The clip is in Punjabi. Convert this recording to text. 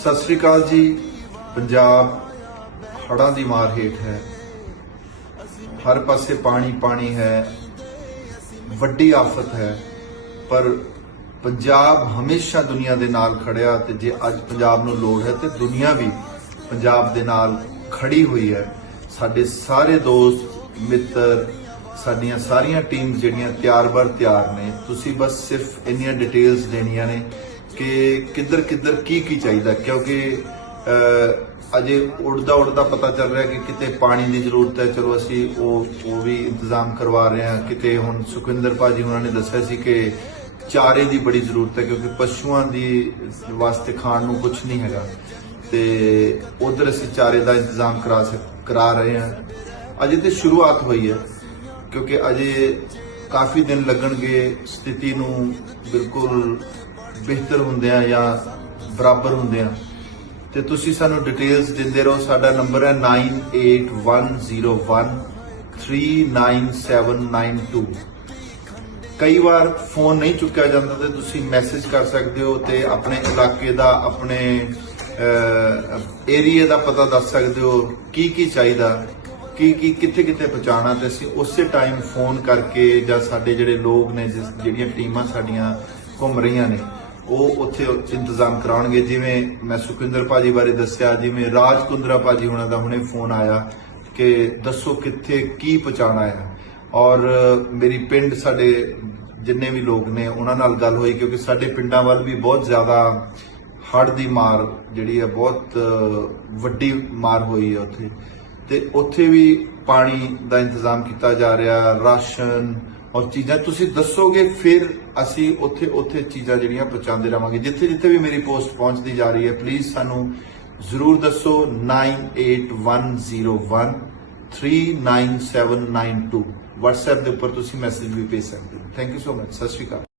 ਸਤਿ ਸ੍ਰੀ ਅਕਾਲ ਜੀ। ਪੰਜਾਬ ਹੜਾਂ ਦੀ ਮਾਰ ਹੇਠ ਹੈ। ਹਰ ਪਾਸੇ ਪਾਣੀ ਪਾਣੀ ਹੈ। ਵੱਡੀ ਆਫਤ ਹੈ। ਪਰ ਪੰਜਾਬ ਹਮੇਸ਼ਾ ਦੁਨੀਆ ਦੇ ਨਾਲ ਖੜਿਆ ਤੇ ਜੇ ਅੱਜ ਪੰਜਾਬ ਨੂੰ ਲੋੜ ਹੈ ਤੇ ਦੁਨੀਆ ਵੀ ਪੰਜਾਬ ਦੇ ਨਾਲ ਖੜੀ ਹੋਈ ਹੈ। ਸਾਡੇ ਸਾਰੇ ਦੋਸਤ, ਮਿੱਤਰ, ਸਾਡੀਆਂ ਸਾਰੀਆਂ ਟੀਮ ਜਿਹੜੀਆਂ ਤਿਆਰ-ਬਰ ਤਿਆਰ ਨੇ, ਤੁਸੀਂ ਬਸ ਸਿਰਫ ਇੰਨੀਆਂ ਡਿਟੇਲਸ ਦੇਣੀਆਂ ਨੇ ਕਿ ਕਿੱਧਰ ਕਿੱਧਰ ਕੀ ਕੀ ਚਾਹੀਦਾ? ਕਿਉਂਕਿ ਅਜੇ ਉੜਦਾ ਉੜਦਾ ਪਤਾ ਚੱਲ ਰਿਹਾ ਕਿ ਕਿਤੇ ਪਾਣੀ ਦੀ ਜ਼ਰੂਰਤ ਹੈ। ਚਲੋ, ਅਸੀਂ ਉਹ ਉਹ ਵੀ ਇੰਤਜ਼ਾਮ ਕਰਵਾ ਰਹੇ ਹਾਂ। ਕਿਤੇ ਹੁਣ ਸੁਖਿੰਦਰ ਭਾਜੀ ਉਹਨਾਂ ਨੇ ਦੱਸਿਆ ਸੀ ਕਿ ਚਾਰੇ ਦੀ ਬੜੀ ਜ਼ਰੂਰਤ ਹੈ, ਕਿਉਂਕਿ ਪਸ਼ੂਆਂ ਦੀ ਵਾਸਤੇ ਖਾਣ ਨੂੰ ਕੁਝ ਨਹੀਂ ਹੈਗਾ। ਤੇ ਉਧਰ ਅਸੀਂ ਚਾਰੇ ਦਾ ਇੰਤਜ਼ਾਮ ਕਰਾ ਸਕ ਕਰਾ ਰਹੇ ਹਾਂ। ਅਜੇ ਤੇ ਸ਼ੁਰੂਆਤ ਹੋਈ ਹੈ, ਕਿਉਂਕਿ ਅਜੇ ਕਾਫੀ ਦਿਨ ਲੱਗਣਗੇ ਸਥਿਤੀ ਨੂੰ ਬਿਲਕੁਲ ਬਿਹਤਰ ਹੁੰਦੇ ਆ ਜਾਂ ਬਰਾਬਰ ਹੁੰਦੇ ਆ। ਤੇ ਤੁਸੀਂ ਸਾਨੂੰ ਡਿਟੇਲਸ ਦਿੰਦੇ ਰਹੋ। ਸਾਡਾ ਨੰਬਰ ਹੈ 9811039792 ਕਈ ਵਾਰ ਫੋਨ ਨਹੀਂ ਚੁੱਕਿਆ ਜਾਂਦਾ ਤੇ ਤੁਸੀਂ ਮੈਸੇਜ ਕਰ ਸਕਦੇ ਹੋ ਤੇ ਆਪਣੇ ਇਲਾਕੇ ਦਾ, ਆਪਣੇ ਏਰੀਆ ਦਾ ਪਤਾ ਦੱਸ ਸਕਦੇ ਹੋ ਕੀ ਕੀ ਚਾਹੀਦਾ, ਕੀ ਕੀ ਕਿੱਥੇ ਕਿੱਥੇ ਪਹੁੰਚਾਉਣਾ ਤੇ ਅਸੀਂ ਉਸੇ ਟਾਈਮ ਫੋਨ ਕਰਕੇ ਜਾਂ ਸਾਡੇ ਜਿਹੜੇ ਲੋਕ ਨੇ ਜਿਹੜੀਆਂ ਟੀਮਾਂ ਸਾਡੀਆਂ ਘੁੰਮ ਰਹੀਆਂ ਨੇ ਉਹ ਉੱਥੇ ਇੰਤਜ਼ਾਮ ਕਰਾਉਣਗੇ, ਜਿਵੇਂ ਮੈਂ ਸੁਖਿੰਦਰ ਭਾਜੀ ਬਾਰੇ ਦੱਸਿਆ, ਜਿਵੇਂ ਰਾਜ ਕੁੰਦਰਾ ਭਾਜੀ ਹੁਣਾਂ ਦਾ ਹੁਣੇ ਫੋਨ ਆਇਆ ਕਿ ਦੱਸੋ ਕਿੱਥੇ ਕੀ ਪਹੁੰਚਾਉਣਾ ਹੈ। ਔਰ ਮੇਰੀ ਪਿੰਡ ਸਾਡੇ ਜਿੰਨੇ ਵੀ ਲੋਕ ਨੇ, ਉਹਨਾਂ ਨਾਲ ਗੱਲ ਹੋਈ, ਕਿਉਂਕਿ ਸਾਡੇ ਪਿੰਡਾਂ ਵੱਲ ਵੀ ਬਹੁਤ ਜ਼ਿਆਦਾ ਹੜ੍ਹ ਦੀ ਮਾਰ ਜਿਹੜੀ ਹੈ, ਬਹੁਤ ਵੱਡੀ ਮਾਰ ਹੋਈ ਹੈ ਉੱਥੇ। ਤੇ ਉੱਥੇ ਵੀ ਪਾਣੀ ਦਾ ਇੰਤਜ਼ਾਮ ਕੀਤਾ ਜਾ ਰਿਹਾ, ਰਾਸ਼ਨ ਔਰ ਚੀਜ਼ਾਂ ਤੁਸੀਂ ਦੱਸੋਗੇ, ਫਿਰ ਅਸੀਂ ਉੱਥੇ ਉੱਥੇ ਚੀਜ਼ਾਂ ਜਿਹੜੀਆਂ ਪਹੁੰਚਾਉਂਦੇ ਰਵਾਂਗੇ ਜਿੱਥੇ ਜਿੱਥੇ ਵੀ ਮੇਰੀ ਪੋਸਟ ਪਹੁੰਚਦੀ ਜਾ ਰਹੀ ਹੈ ਪਲੀਜ਼ ਸਾਨੂੰ ਜ਼ਰੂਰ ਦੱਸੋ 9810139792 WhatsApp ਦੇ ਉੱਪਰ ਤੁਸੀਂ ਮੈਸੇਜ ਵੀ ਭੇਜ ਸਕਦੇ ਹੋ। ਥੈਂਕ ਯੂ ਸੋ ਮਚ ਸਤਿ ਸ਼੍ਰੀ ਅਕਾਲ।